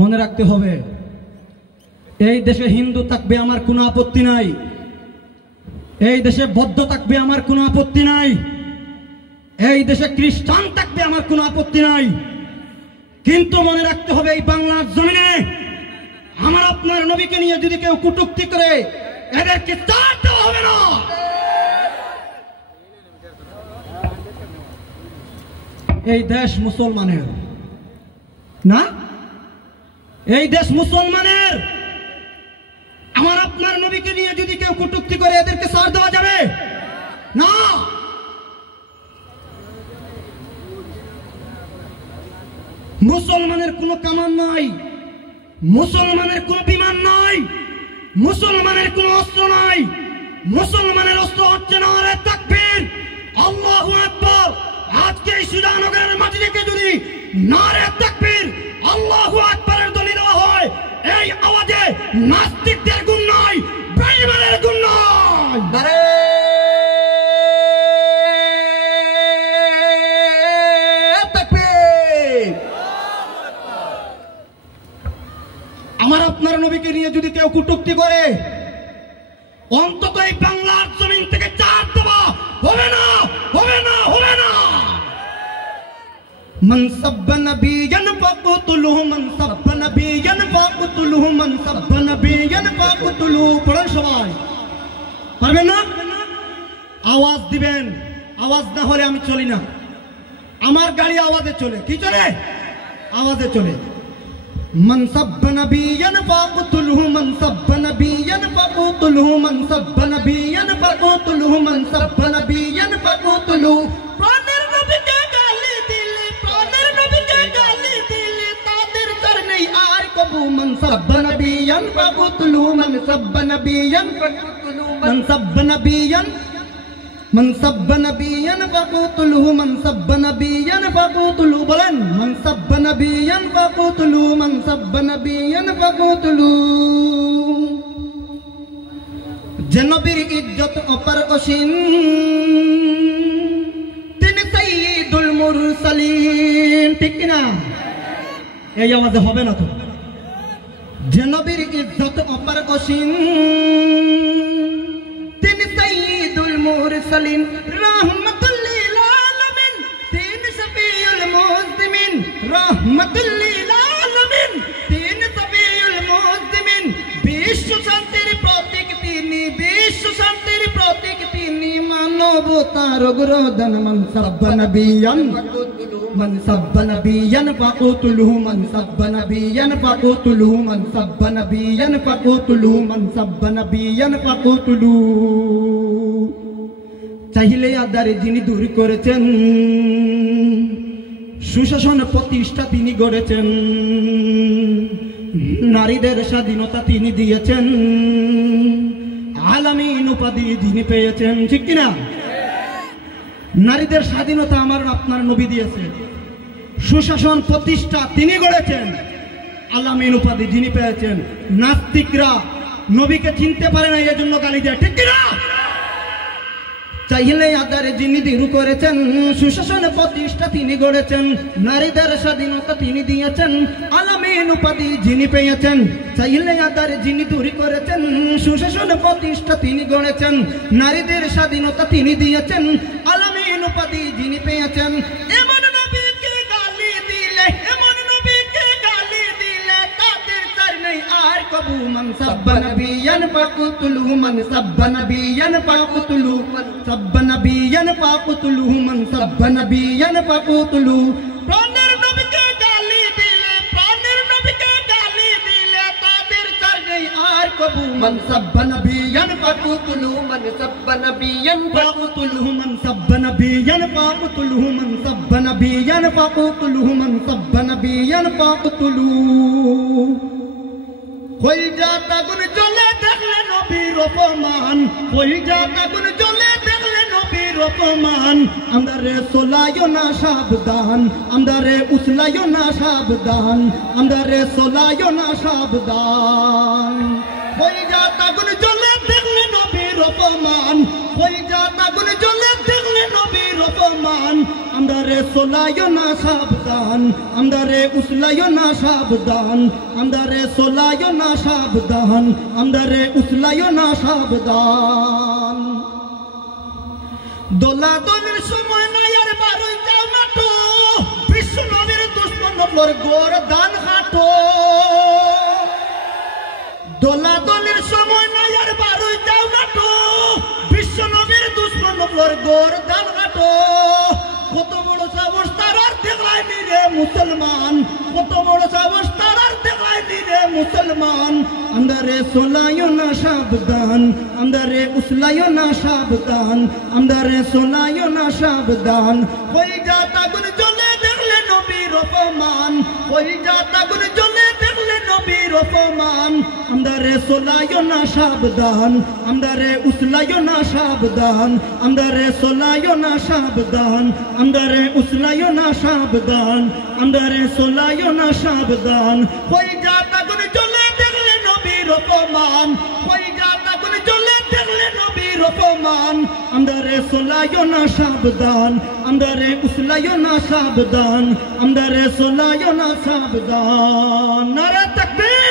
মনে রাখতে হবে, এই দেশে হিন্দু থাকবে আমার কোনো আপত্তি নাই, এই দেশে বৌদ্ধ থাকবে আমার কোনো আপত্তি নাই, এই দেশে খ্রিস্টান থাকবে আমার কোনো আপত্তি নাই, কিন্তু মনে রাখতে হবে এই বাংলার জমিনে আমার আপনার নবীকে নিয়ে যদি কেউ কটূক্তি করে এদেরকে ছাড় দেওয়া হবে না। এই দেশ মুসলমানের না, এই দেশ মুসলমানের। আমার আপনার নবীকে নিয়ে যদি কেউ কটূক্তি করে এদেরকে ছাড় দেওয়া যাবে না। মুসলমানের কোনো কামান নাই, মুসলমানের কোনো বিমান নাই, মুসলমানের কোনো অস্ত্র নাই। মুসলমানের অস্ত্র হচ্ছে নারে তাকবীর, আল্লাহু আকবার। আজকে এই সুজানগরের মাটি থেকে যদি নারে তাকবীর, আল্লাহু আকবারের ধ্বনি দেওয়া হয়, এই আওয়াজে নাস্তিকদের গুণ নাই, বেঈমানের গুণ নাই। আমার আপনার নবীকে নিয়ে যদি কেউ কটূক্তি করে অন্তত এই বাংলার জমিন থেকে ছাড় দেওয়া হবে না, হবে না, হবে না। মান সাব্বা নবিয়ান ফাকতুলুহু, মান সাব্বা নবিয়ান ফাকতুলুহু, মান সাব্বা নবিয়ান ফাকতুলুহু। পড়েন সবাই, পারবেন না? আওয়াজ দিবেন, আওয়াজ না হলে আমি চলি না। আমার গাড়ি আওয়াজে চলে, কি চলে? আওয়াজে চলে। من سب نبيا فاقتله، من سب نبيا فاقتله، من سب نبيا فاقتله، من سب نبيا فاقتله। প্রাণের নবীকে গালি দিলে, প্রাণের নবীকে গালি দিলে তাদের তার নেই আর কবু। من سب نبيا فاقتله، من سب نبيا فاقتله، من سب نبيا من سب نبيا فاقتله، من سب نبيا فاقتله। বলেন من سب نبيا فاقتله، من سب نبيا فاقتله। যে নবীর ইজ্জত অপার অসীম তিনি সাইয়্যিদুল মুরসালিন, ঠিক না? এই আওয়াজে হবে না তো। যে নবীর ইজ্জত অপার অসীম তিনি সাইয়্যিদুল মুরসালিন, রাহমাতুল লিল আলামিন, তিনি শফিউল মুসলিমিন, রাহমাতুল লিল আলামিন, তিনি শফিউল মুসলিমিন। বিশ্ব শান্তির প্রতীক তিনি, বিশ্ব শান্তির প্রতীক তিনি, মানবতার অগ্রদন। মান সাব্বা নবিয়ান, মান সাব্বা নবিয়ান ফাকতুলুহু, মান সাব্বা নবিয়ান ফাকতুলুহু, মান সাব্বা নবিয়ান ফাকতুলুহু, মান সাব্বা নবিয়ান ফাকতুলুহু। চাইলে আদারে যিনি দূর করেছেন, সুশাসন প্রতিষ্ঠা তিনি গড়েছেন, নারীদের স্বাধীনতা তিনি দিয়েছেন, আলামিন উপাধি যিনি পেয়েছেন, ঠিক কিনা? নারীদের স্বাধীনতা আমার আপনার নবী দিয়েছেন, সুশাসন প্রতিষ্ঠা তিনি গড়েছেন, আলামিন উপাধি যিনি পেয়েছেন। নাস্তিকরা নবীকে চিনতে পারে না, এই জন্য গালি দেয়, ঠিক কিনা? চাইলে আদারে যিনি দূর করেছেন, সুশাসন প্রতিষ্ঠা তিনি গড়েছেন, নারীদের স্বাধীনতা তিনি দিয়েছেন, আলামিন উপাধি যিনি পেয়েছেন। চাইলে আদারে যিনি দূর করেছেন, সুশাসন প্রতিষ্ঠা তিনি গড়েছেন, নারীদের স্বাধীনতা তিনি দিয়েছেন, আলামিন উপাধি যিনি পেয়েছেন। এমন নবীকে গালি দিলে, এমন নবীকে গালি দিলে তাদের চাই নেই আর কবু। মান সাব্বা নবিয়ান ফাকতুলুহু, মান সাব্বা নবিয়ান ফাকতুলুহু, মান সাব্বা নবিয়ান ফাকতুলুহু, মান সাব্বা নবিয়ান ফাকতুলুহু। প্রাণের নবীকে গালি দিলে, প্রাণের নবীকে গালি দিলে তাদের চাই নেই আর কবু। মান সাব্বা নবিয়ান ফাকতুলুহু, মান সাব্বা নবিয়ান ফাকতুলুহু, মান সাব্বা নবিয়ান ফাকতুলুহু, মান সাব্বা নবিয়ান ফাকতুলুহু, মান সাব্বা নবিয়ান ফাকতুলুহু। কলিজাত আগুন জ্বলে দেখলে নবীর অপমান, কলিজাত আগুন জ্বলে দেখলে নবীর অপমান। আমদারে সোলায়ও না সাবধান, আমদারে উছলায়ও না সাবধান, আমদারে সোলায়ও না সাবধান। কলিজাত আগুন জ্বলে দেখলে নবীর অপমান, কলিজাত আগুন জ্বলে দেখলে নবীর অপমান। অপমান আমদারে সোলাইও না সাবধান আমদারে উসলাইও না সাবধান আমদারে সোলাইও না সাবধান আমদারে উসলাইও না সাবধান দোলাদলির সময় নাই আর বারুই যাও না তো বিশ্ব নবীর দুশ্মন নবর গোরদান হাঁটো দোলাদলির সময় নাই আর বারুই যাও না তো বিশ্ব নবীর দুশ্মন নবর গোরদান হাঁটো কত বড় সাহস তার আর দেখায়নি রে মুসলমান কত বড় সাহস তার আর দেখায়নি রে মুসলমান আমদারে সোলাইও না সাবধান আমদারে উসলাইও না সাবধান আমদারে সোলাইও না সাবধান হয়ে যা তাগুন জ্বলে দেখলে নবীর অপমান হয়ে যা তাগুন জ্বলে দেখলে নবীর অপমান আমদারে সোলাইও না সাবধান আমদারে উসলাইও না সাবধান আমদারে সোলাইও না সাবধান আমদারে উসলাইও না সাবধান আমদারে সোলাইও না সাবধান হয়ে যা তাগুন জ্বলে দেখলে নবীর অপমান হয়ে যা তাগুন জ্বলে দেখলে নবীর অপমান আমদারে সোলাইও না সাবধান আমদারে উসলাইও না সাবধান আমদারে সোলাইও না সাবধান নারে তাকবীর